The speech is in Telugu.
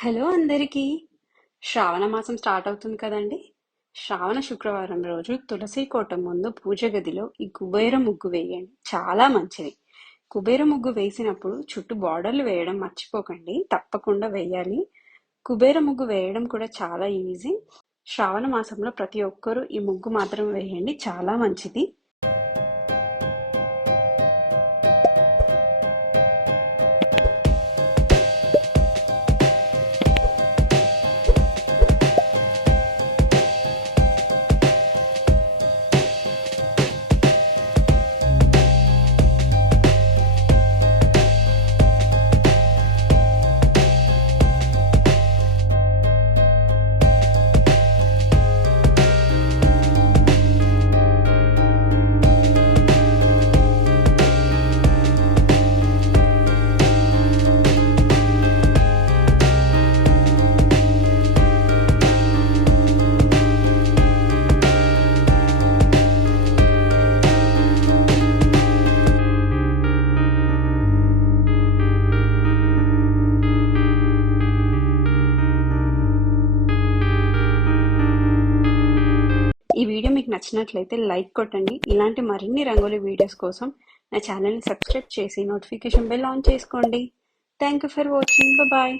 హలో అందరికీ. శ్రావణ మాసం స్టార్ట్ అవుతుంది కదండి. శ్రావణ శుక్రవారం రోజు తులసి కోట ముందు పూజ గదిలో ఈ కుబేర ముగ్గు వేయండి, చాలా మంచిది. కుబేర ముగ్గు వేసినప్పుడు చుట్టూ బార్డర్లు వేయడం మర్చిపోకండి, తప్పకుండా వేయాలి. కుబేర ముగ్గు వేయడం కూడా చాలా ఈజీ. శ్రావణ మాసంలో ప్రతి ఒక్కరూ ఈ ముగ్గు మాత్రం వేయండి, చాలా మంచిది. ఈ వీడియో మీకు నచ్చినట్లయితే లైక్ కొట్టండి. ఇలాంటి మరిన్ని రంగోలీ వీడియోస్ కోసం నా ఛానల్ని సబ్స్క్రైబ్ చేసి నోటిఫికేషన్ బెల్ ఆన్ చేసుకోండి. Thank you for watching. Bye.